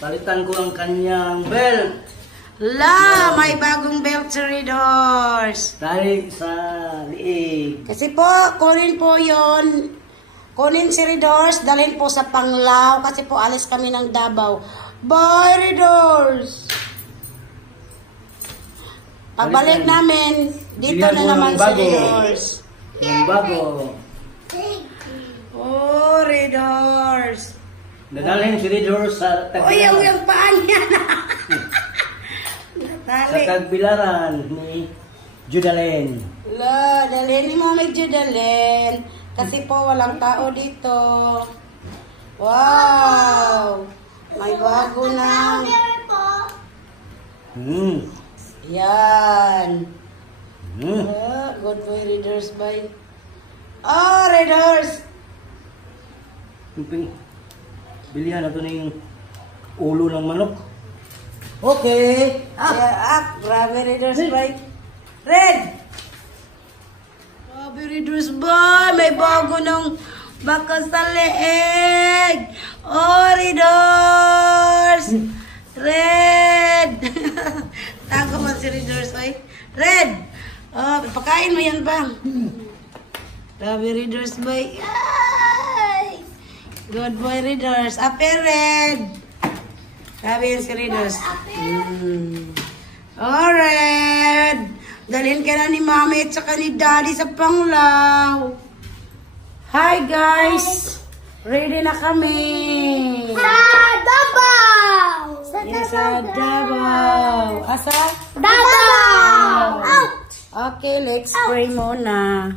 Palitan ko ang kanyang belt. La, may bagong belt si Red Horse. Dahil sa liig. Kasi po, kunin po yon. Kunin si Red Horse, dalhin po sa Panglao. Kasi po, alis kami ng Davao. Bye, Red Horse! Pagbalik namin, dito na naman si Red Horse. Yung bago. Oh, Red Horse. Nadalhin si Red Horse sa Tagbilaran. Uy, yung paan niya na. Sa Tagbilaran ni Judalyn. La, dalhin ni Mami Judalyn. Kasi po walang tao dito. Wow! May bago na. Yan. Good boy, Red Horse, bye. Oh, Red Horse! Bilihan na ito na yung ulo ng manok. Okay. Grabe, Red Horse, bye. Red! Grabe, Red Horse, bye. May bago ng baka sa leeg. Oh, Red Horse! Red! Tago man si Red Horse, oy. Red! Oh, pakain mo yan ba? Grabe, Red Horse, boy. Ay! Good boy, Red Horse. Ape, Red! Grabe yan si Red Horse. Oh, Red! Dalhin ka na ni Mami at saka ni Daddy sa Panglao. Hi, guys! Ready na kami! Sa Davao! Sa Davao! Asa? Davao! Out! Okay, let's pray muna.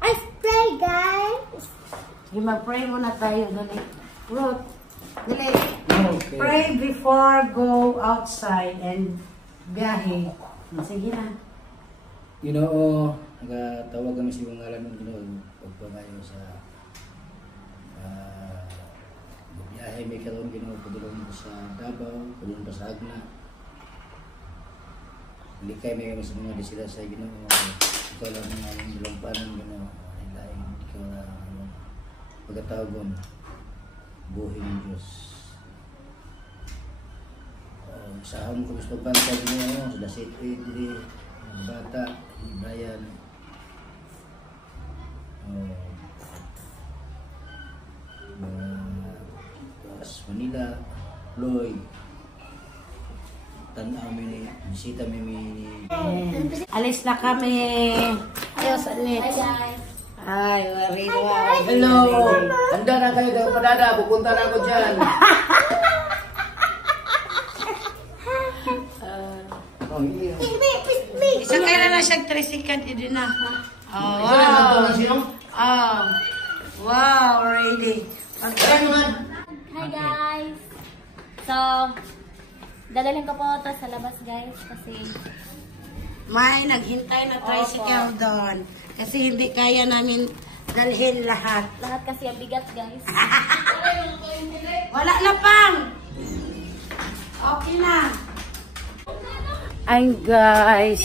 I pray, guys. Sige, mag-pray muna tayo. Dali. Ruth, dali. Okay. Pray before go outside and biyahe. Sige na. Ginoo, nagtawag kami sa pangalan ng Ginoo pagpanayo sa biyahe may karoon Ginoo padulong mo sa Davao, padulong pa sa Agna. Hindi kayo may sa mga disila sa Ginoo. Ikaw lang ang aming dalampanan Ginoo. Hilahin ikaw ang pagkatawagon buhing Diyos. Saham ko sa pagbantay Ginoo sa dasit diri bata, Brian, Manila, Loy, tanaw mi bisita mi. Alis na kami. Ayaw sa net. Ay, wariwa. Hello! Handa na kayo daw padada, pupunta na ako dyan. Isa kayo na lang siyang tricycle. Hindi na. Oh, wow. Wow, really. Hi, guys. So, dadalhin ko po ito sa labas, guys, kasi May naghintay na tricycle doon. Kasi hindi kaya namin dalhin lahat. lahat kasi ang bigat, guys. Wala na pang. Okay na. Ay, guys.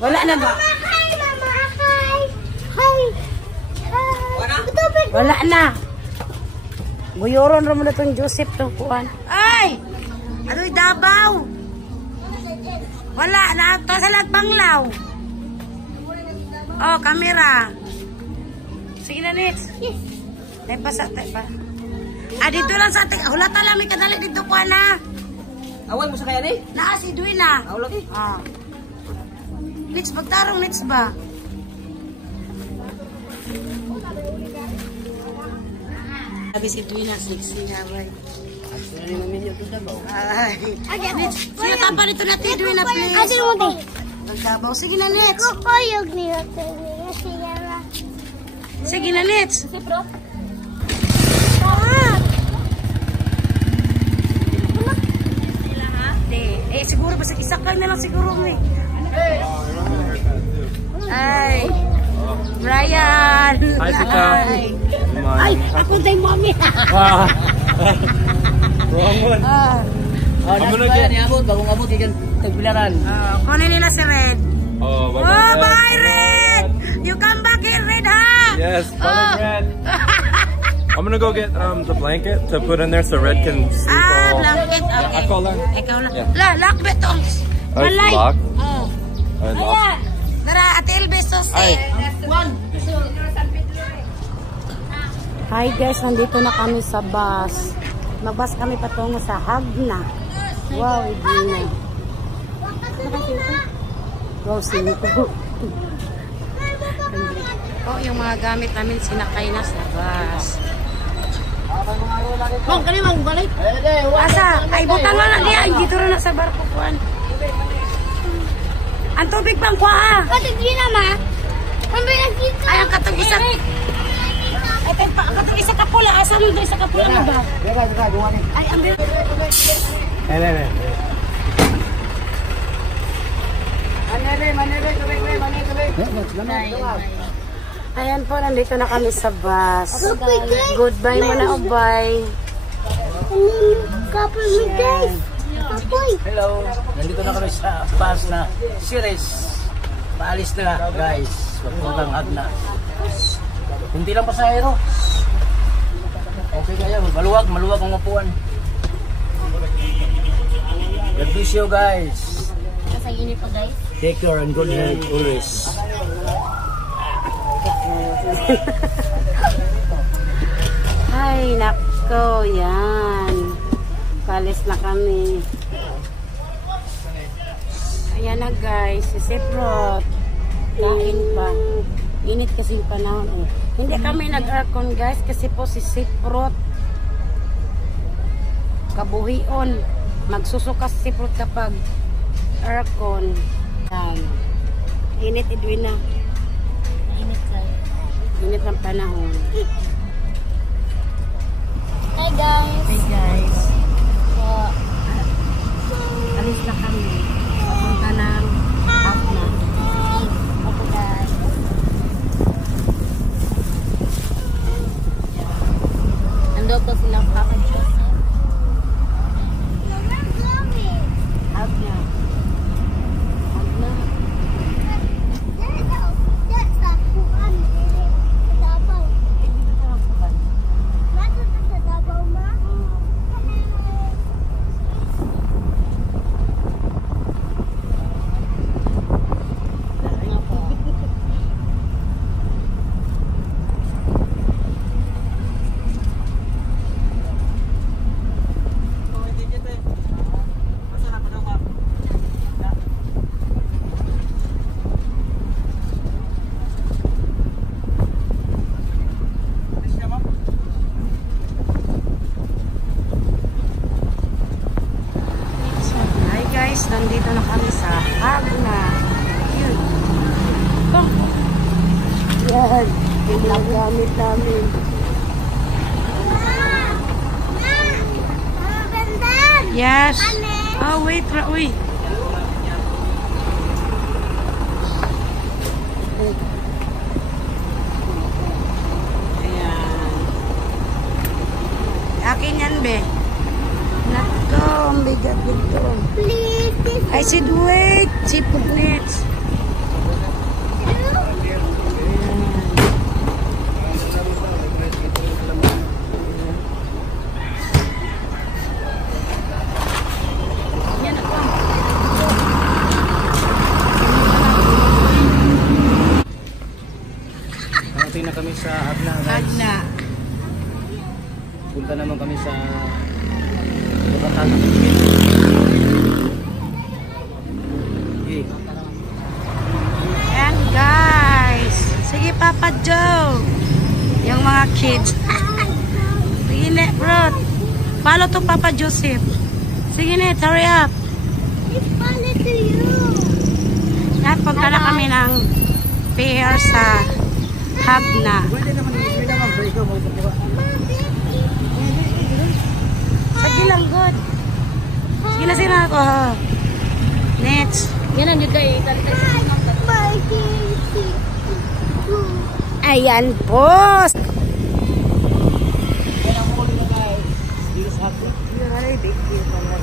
Wala na ba? Hi, Mama. Hi. Hi. Wala na. Buyoron rin mo na itong Joseph itong kuhan. Ay! Ano'y Davao? Wala na. Ito sa Panglao. Oh, kamera. Sige na, Nits. Yes. Nepasa, tepa. Dito lang sa ating. Hulata lang may kadali dito kuhan na. Awan mo sa kaya ni? Naa si Dwayne na. Lagi. Nits, pagtarong Nits ba? Sabi si Dwayne na, sexy nga ba? Ay, Nits, sino tapa nito natin Dwayne na please? Ate mo din. Nagkabaw. Sige na Nits. Kupayog niyo. Sige na Nits. Si bro. Siguro basta isakay na lang siguro mo eh. Ay. Brian. Hi, Tita. Ay, ako tayo mami. Wrong one. Nasunod yan, niabot, bagong abot, ikan Tagbilaran. Kunin nila si Red. Oh, Bye Red! You come back here, Red, ha? Yes, bye, Red. I'm gonna go get the blanket to put in there so Red can sleep all. Blanket. Okay. Ako lang. Ikaw na. Yeah. Lock ba ito? Oh, it's locked? Oh. Locked. Dara, Ate Elvis, so Ay. Hi guys, nandito na kami sa bus. Magbus kami patungo sa Hagna. Wow, Edwina. Wow, sinito. Oh, yung mga gamit namin sinakay na sa bus. Bang, kani mang balik. Asa, ay butang na niya, dito rin na sa barko kuan. Ang tubig pang kuha. Katong gina ma. Ay, ang katong isa. Ay, katong isa ka pula. Asa mo isa ka pula ba? Ay, ang bilis. Ayan po, nandito na kami sa bus. Goodbye muna, Ubay. Hello, nandito na kami sa bus na series. Paalis na guys, papuntang Hagna. Hindi lang pasahero. Okay kaya, maluwag ang upuan. God bless you guys. Sa inyo pa guys. Take care and good health always. Ay, nako, yan. Palis na kami. Ayan na guys, si Seprot. Kain pa. Init kasi yung panahon eh. Hindi kami nag-aircon guys kasi po si Seprot kabuhion. Magsusukas si Seprot kapag aircon. Yan. Init, Edwina. Init kayo. Init ang panahon. Hi guys. Hey guys. So, Alis na kami. Papunta ng Hagna. okay guys. Nandun po silang Papa Joseph. Hagna. Hagna. Hi guys, nandito na kami sa Hagna. Yun. Oh. Yan, yung nagamit namin. Yes. Oh, wait, uy. Ayan. Akin yan, be. Nako, ang bigat nito. I said, wait. Sipot nets. Nakating na kami sa Hagna guys. Hagna. Punta naman kami sa Bukatan. And guys, sige Papa Joe. Yung mga kids. Sige na, bro. Follow to Papa Joseph. Sige na, hurry up. At punta na kami ng pier sa Hagna. Sige lang, good. Sige na sila ako. Next. Yan ang juga eh. Ayan po. Ay, big deal pala.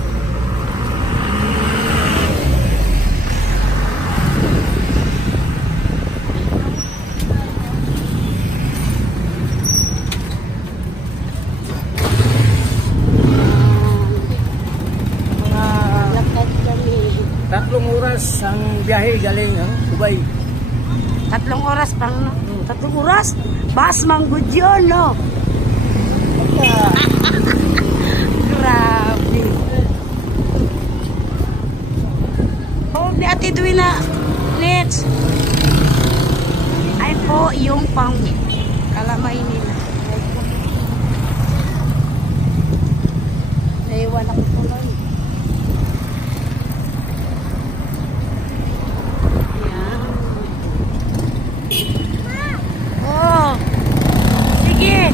oras ang biyahe galing Dubai. 3 oras pang 3 oras? Bas manggod yun, no? Grabe. Oh, di ati duwi na. Let's. Ay po, yung pang kalamay nila. Naiwan ako po nun. Yan. Oh. Sige.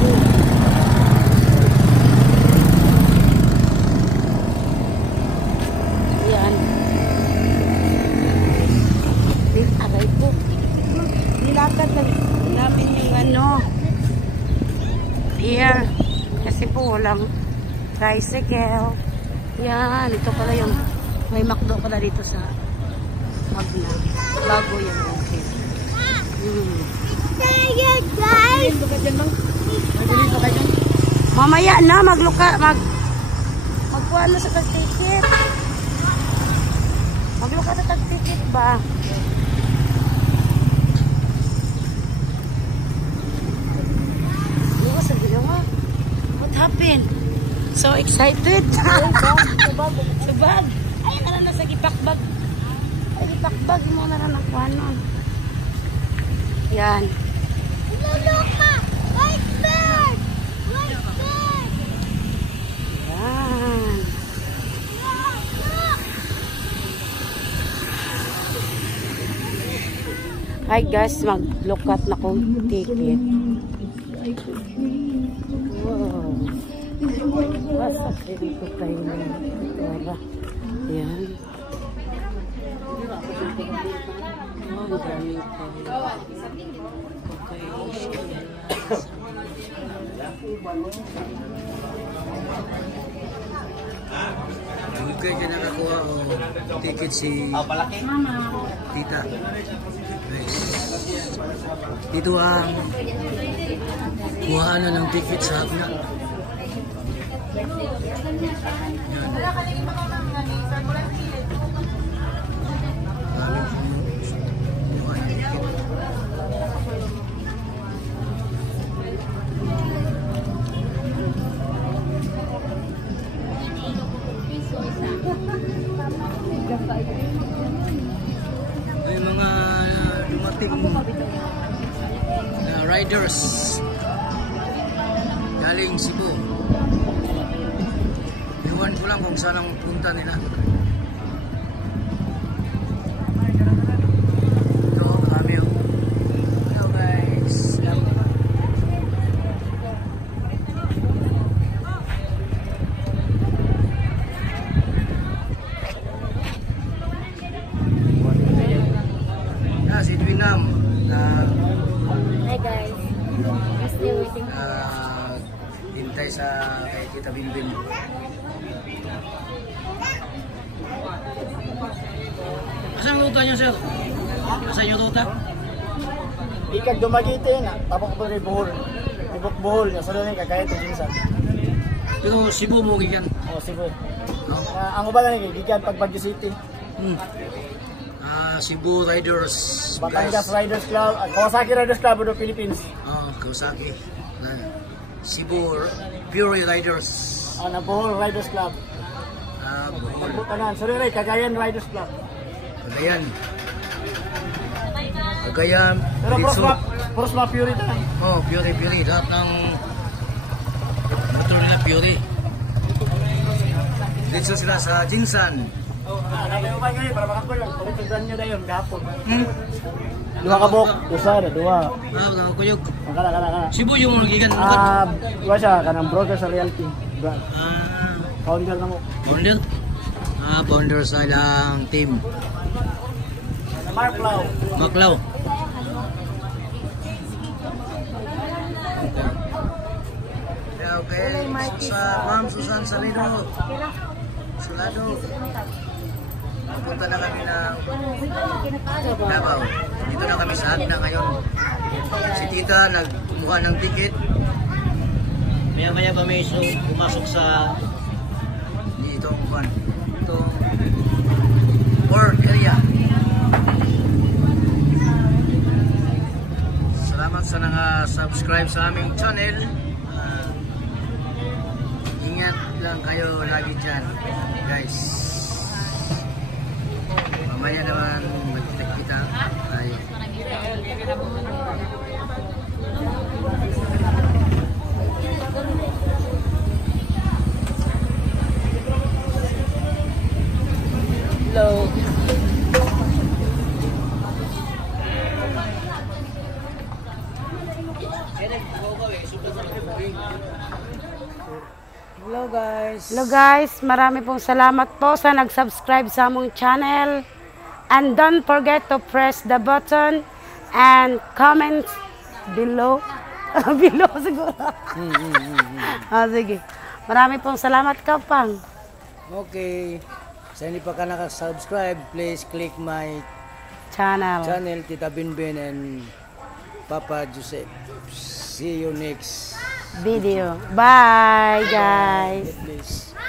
Yan. Aray po. Nilakad na namin yung pier. Kasi po walang tricycle. Yan. Ito pala yung may McDo pala dito sa Magna. Bago yung okay. Guys! Mamaya na. Magkuha na sa tag-ticket. Magluka sa tag-ticket ba? What happened? So excited. Subag. Ay, nara na sa gipakbag. Ay, gipakbag mo na ng kwanon. Yan. Luluka! White bird! White bird! Yan. Hi guys, mag-look-at na kong ticket. Wow. Masakin ko tayo ng pera. Yan. Ang dami tayo. Kaya ka nakakuha o ticket si Tita. Dito ang kuhaan na ng ticket sa Agna. May mga dumating na riders galing Cebu. Iwan ko lang kung saan ang punta nila. Ito kami. Hello guys. Si Dwinam na Hi guys. I'm still waiting. hintay sa kay Tita Bimbim. Asan ang ruta niyo, sir? Asan yung ruta? Ikag dumagitin, tapos po rin buhol. Ibok buhol, nasa doon yung kagaya ito jinsan. Pero Cebu mo gikan. O, Cebu. No? Ang uba na naging, gikan pag Baguio City. Cebu Riders. Batangas Riders Club, Kawasaki Riders Club of the Philippines. Kawasaki. Cebu Pure Riders. Bohol Riders Club. Bohol. Nagbukanan, sorry rin, Cagayan Riders Club. Cagayan. Cagayan. Pero Prosma Pure ito na. Pure. Lahat ng motor nila Pure. Dito sila sa Jinsan. Nagayumay ngayon para makapul. Pagkagdan nyo na yun, gapon. Dua ka bok, usa na, dua. Kuyog. Kana. Cebu yung nagigan. Dua siya, kanang broker sa realty. Founder na mo. Founder? Founder sa ilang team. Marklaw. Maklaw. Okay. Sa Ma'am Susan Salido. Punta na kami ng Davao. Dito na kami sa Agna ngayon. Si Tita nagkumuha ng ticket. Maya pa may pumasok sa itong port area. sa naka-subscribe sa aming channel. Ingat lang kayo lagi dyan, guys. Mamaya naman magkita tayo. Hello. Hello guys. Hello guys, marami pong salamat po sa nag-subscribe sa among channel. And don't forget to press the button and comment below. Below siguro. Sige. Marami pong salamat, Kapang. Okay. Sa hindi pa ka nakasubscribe, please click my Channel. channel, Tita Binbin and Papa Joseph. See you next Video. Bye, guys. please.